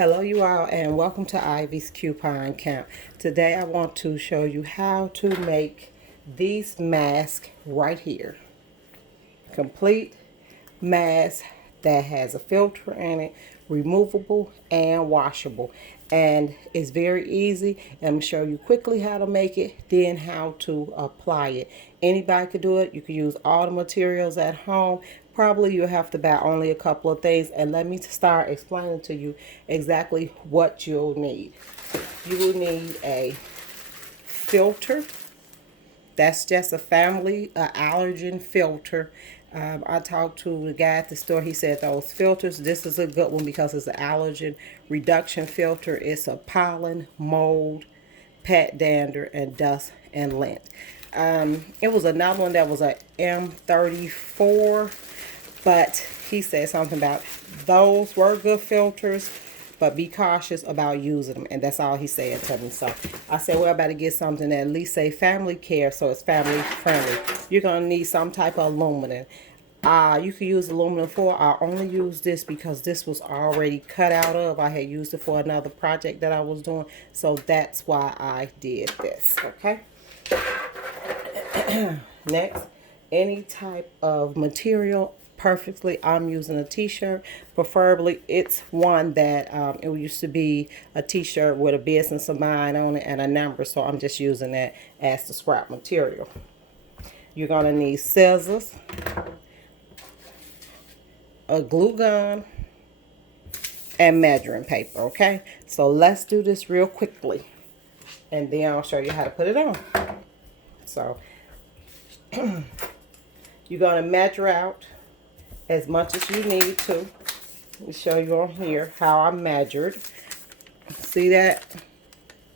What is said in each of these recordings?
Hello you all and welcome to Ivy's Coupon Camp. Today I want to show you how to make these masks right here. Complete mask that has a filter in it, removable and washable. And it's very easy. I'm going to show you quickly how to make it, then how to apply it. Anybody could do it. You can use all the materials at home. Probably you'll have to buy only a couple of things. And let me start explaining to you exactly what you'll need. You will need a filter. That's just a family allergen filter. I talked to the guy at the store. He said those filters, this is a good one because it's an allergen reduction filter. It's a pollen, mold, pet dander, and dust and lint. It was another one that was a M34, but he said something about those were good filters, but be cautious about using them. And that's all he said to me. So I said, well, I better get something that at least say family care, so it's family friendly. You're going to need some type of aluminum. You can use aluminum foil. I only use this because this was already cut out of. I had used it for another project that I was doing. So that's why I did this. Okay. Next, any type of material. Perfectly, I'm using a t-shirt. Preferably it's one that it used to be a t-shirt with a business of mine on it and a number, so I'm just using that as the scrap material. You're gonna need scissors, a glue gun, and measuring paper. Okay, so let's do this real quickly and then I'll show you how to put it on. So you're gonna measure out as much as you need to. Let me show you on here how I measured. See that?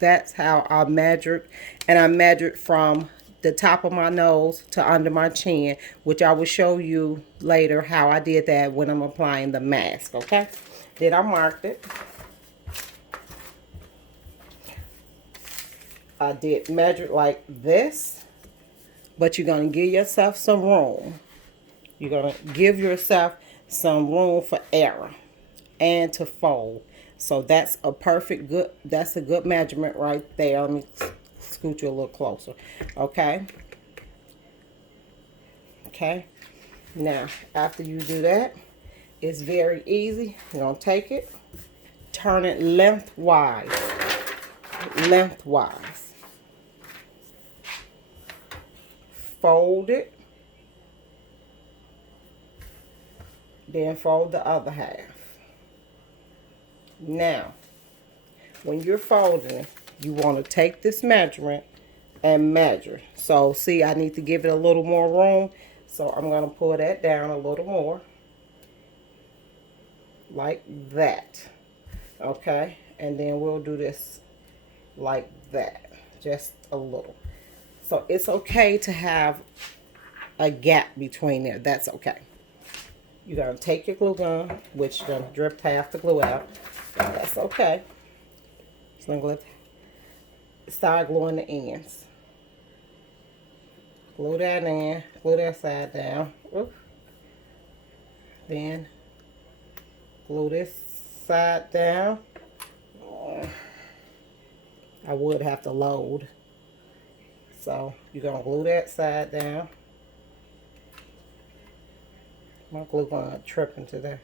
That's how I measured. And I measured from the top of my nose to under my chin, which I will show you later how I did that when I'm applying the mask, okay? Then I marked it. I did measure like this, but you're going to give yourself some room. You're going to give yourself some room for error and to fold. So that's a that's a good measurement right there. Let me scoot you a little closer. Okay. Okay. Now, after you do that, it's very easy. You're going to take it, turn it lengthwise. Lengthwise. Fold it. Then fold the other half. Now, when you're folding it, you want to take this measurement and measure. So, see, I need to give it a little more room. So, I'm going to pull that down a little more. Like that. Okay? And then we'll do this like that. Just a little. So, it's okay to have a gap between there. That's okay. You're going to take your glue gun, which you're going to drip half the glue out. That's okay. So I'm going to start gluing the ends. Glue that in. Glue that side down. Oops. Then glue this side down. I would have to load. So you're going to glue that side down. My glue gun tripping to there.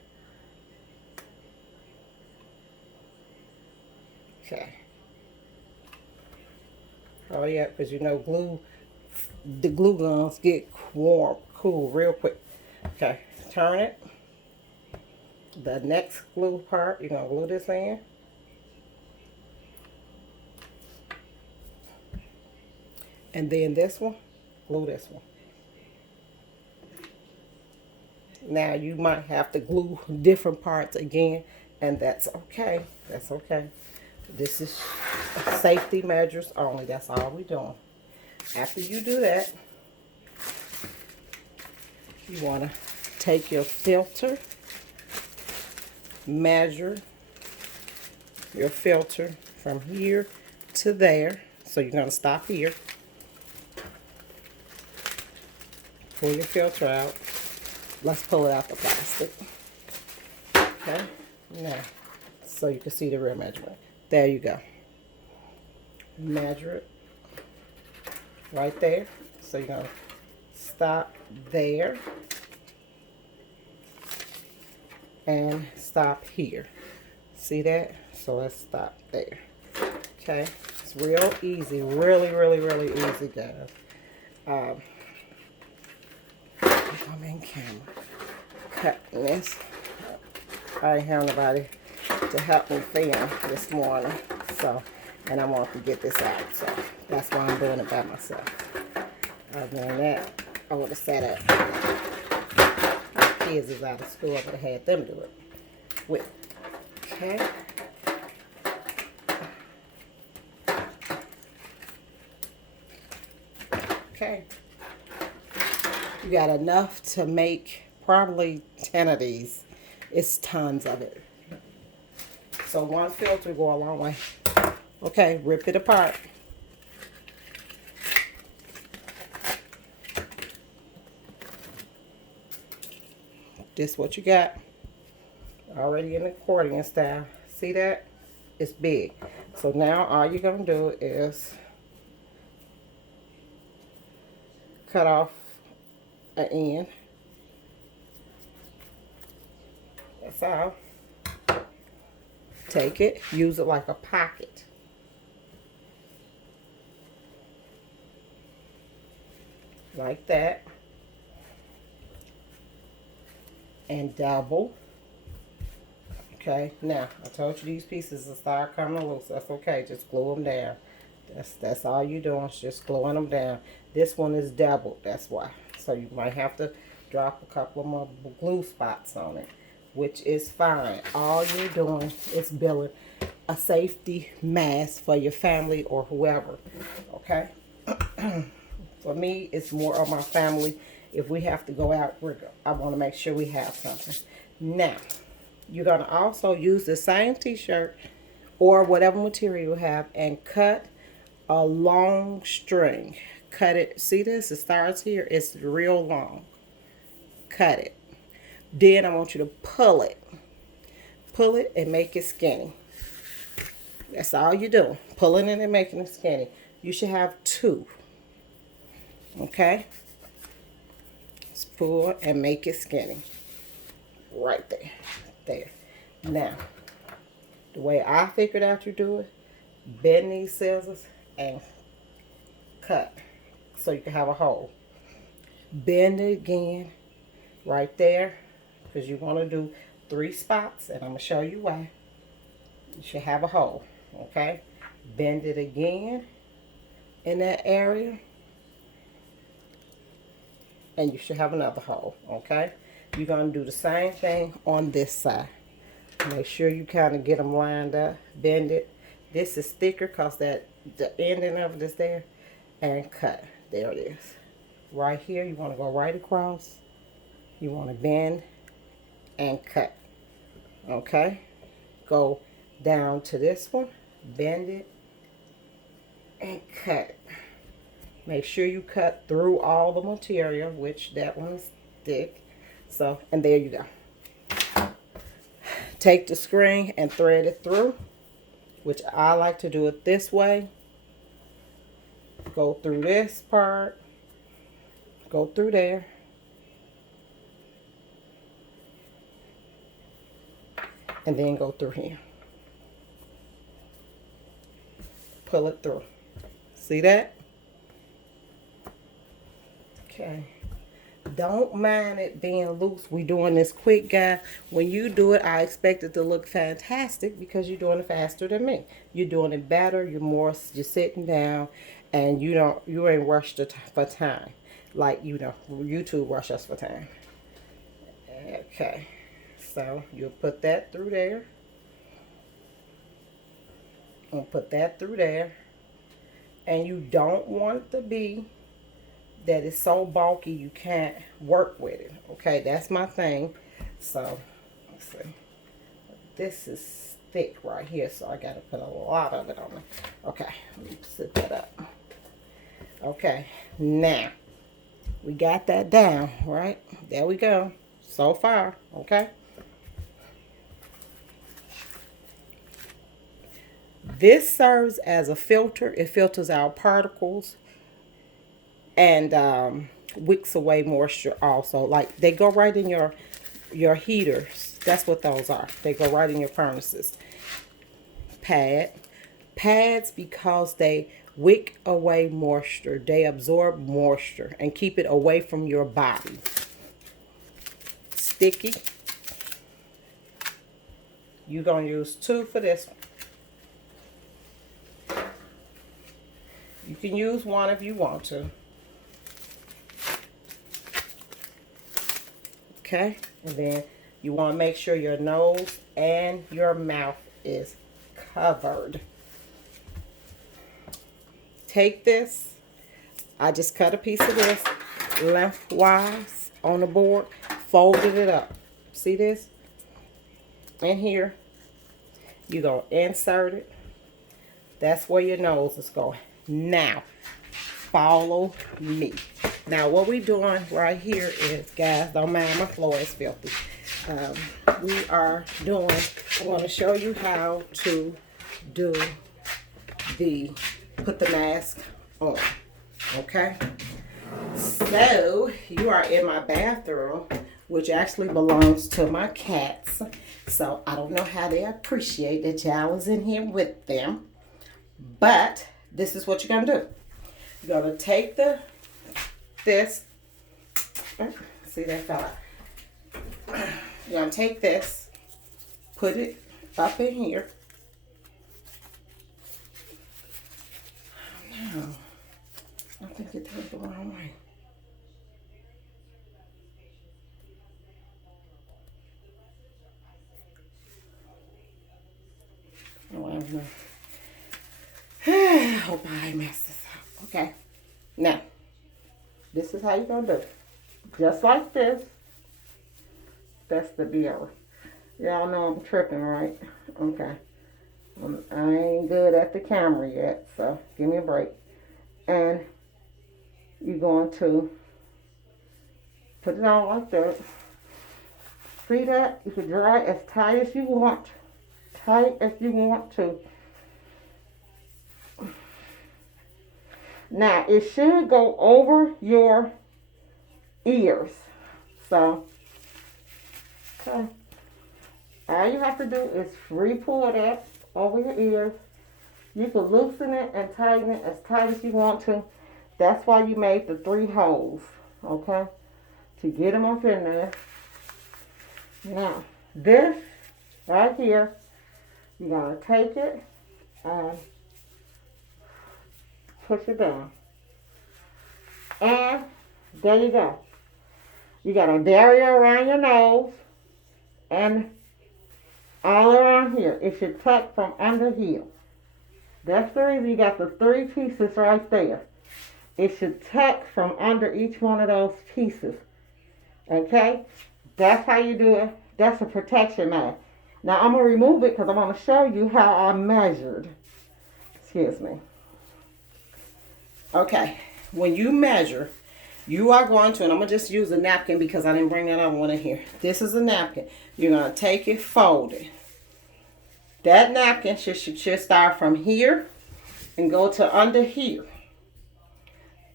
Okay. Oh yeah, because you know the glue guns get warm, cool real quick. Okay, turn it. The next glue part, you're gonna glue this in. And then this one, glue this one. Now you might have to glue different parts again, and that's okay. That's okay. This is safety measures only. That's all we're doing. After you do that, you want to take your filter, measure your filter from here to there. So you're going to stop here. Pull your filter out. Let's pull it out the plastic. Okay. Now, so you can see the real measurement. There you go. Measure it right there. So you're going to stop there and stop here. See that? So let's stop there. Okay, it's real easy, really, really, really easy, guys. I'm in camera cutting this. I ain't have nobody to help me film this morning, so, and I want to get this out, so that's why I'm doing it by myself. Other than that, I would have sat up. My kids is out of school, I would have had them do it with. Okay. Okay. You got enough to make probably 10 of these. It's tons of it. So one filter go a long way. Okay, rip it apart. This what you got. Already in accordion style. See that? It's big. So now all you're going to do is cut off an end. That's all. Take it, use it like a pocket. Like that. And double. Okay, now I told you these pieces will start coming loose. That's okay, just glue them down. That's all you're doing, is just gluing them down. This one is doubled, that's why. So you might have to drop a couple of more glue spots on it, which is fine. All you're doing is building a safety mask for your family or whoever, okay? For me, it's more of my family. If we have to go out, I want to make sure we have something. Now, you're going to also use the same t-shirt or whatever material you have and cut a long string. Cut it. See this? It starts here. It's real long. Cut it. Then I want you to pull it. Pull it and make it skinny. That's all you do. Pulling it and making it skinny. You should have two. Okay? Just pull and make it skinny. Right there. There. Now, the way I figured out to do it, bend these scissors and cut so you can have a hole. Bend it again right there, because you want to do 3 spots, and I'm going to show you why. You should have a hole, okay? Bend it again in that area, and you should have another hole, okay? You're going to do the same thing on this side. Make sure you kind of get them lined up. Bend it. This is thicker because the ending of it is there. And cut. There it is. Right here, you want to go right across. You want to bend and cut. Okay? Go down to this one. Bend it and cut it. Make sure you cut through all the material, which that one is thick. So, and there you go. Take the string and thread it through, which I like to do it this way. Go through this part. Go through there. And then go through here. Pull it through. See that? Okay. Don't mind it being loose. We're doing this quick, guys. When you do it, I expect it to look fantastic because you're doing it faster than me. You're doing it better. You're sitting down, and you ain't rushed for time. Like, YouTube rush us for time. Okay. So you'll put that through there. And put that through there. And you don't want it to be that it's so bulky you can't work with it. Okay, that's my thing. So, let's see. This is thick right here, so I got to put a lot of it on there. Okay, let me set that up. Okay, now, we got that down, right? There we go. So far, okay? This serves as a filter. It filters out particles and wicks away moisture also. Like they go right in your heaters. That's what those are. They go right in your furnaces. Pads because they wick away moisture. They absorb moisture and keep it away from your body. Sticky. You're going to use 2 for this one. You can use 1 if you want to. Okay? And then you want to make sure your nose and your mouth is covered. Take this. I just cut a piece of this lengthwise on the board. Folded it up. See this? In here. You're going to insert it. That's where your nose is going. Now, follow me. Now, what we're doing right here is, guys, don't mind my floor is filthy. I'm going to show you how to put the mask on. Okay? So, you are in my bathroom, which actually belongs to my cats. So, I don't know how they appreciate that y'all was in here with them. But, this is what you're going to do. You're going to take this. See, that fell out. You're going to take this, put it up in here. No, I think it turned the wrong way. Oh, I don't know. I hope I messed this up. Okay. Now, this is how you're going to do it. Just like this. That's the deal. Y'all know I'm tripping, right? Okay. I ain't good at the camera yet, so give me a break. And you're going to put it on like that. See that? You can draw it as tight as you want. Tight as you want to. Now, it should go over your ears. So, okay. All you have to do is re-pull it up over your ears. You can loosen it and tighten it as tight as you want to. That's why you made the 3 holes, okay? To get them up in there. Now, this right here, you're going to take it and push it down. And there you go. You got a barrier around your nose and all around here. It should tuck from under here. That's the reason you got the 3 pieces right there. It should tuck from under each one of those pieces. Okay? That's how you do it. That's a protection mask. Now I'm going to remove it because I want to show you how I measured. Excuse me. Okay. When you measure, you are going to, and I'm going to just use a napkin because I didn't bring that other one in here. This is a napkin. You're going to take it, fold it. That napkin should start from here and go to under here.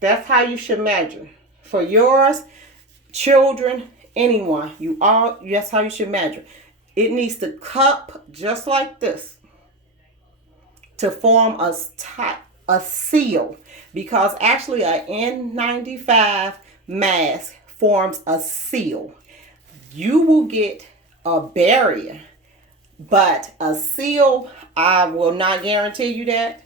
That's how you should measure. For yours, children, anyone, that's how you should measure. It needs to cup just like this to form a seal, because actually an N95 mask forms a seal. You will get a barrier, but a seal, I will not guarantee you that,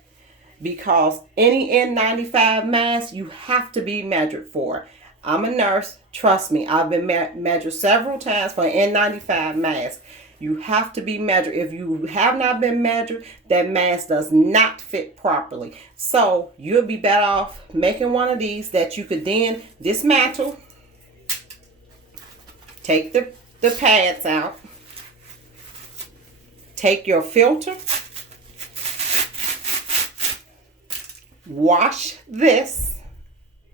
because any N95 mask, you have to be measured for. I'm a nurse. Trust me, I've been measured several times for an N95 mask. You have to be measured. If you have not been measured, that mask does not fit properly. So you'll be better off making one of these that you could then dismantle. Take the pads out. Take your filter. Wash this.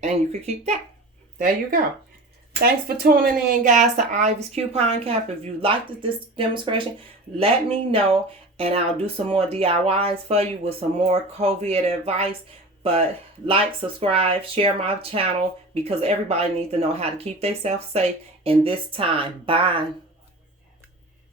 And you can keep that. There you go. Thanks for tuning in, guys, to Ivy's Coupon Cap. If you liked this demonstration, let me know. and I'll do some more DIYs for you with some more COVID advice. But like, subscribe, share my channel, because everybody needs to know how to keep themselves safe in this time. Bye.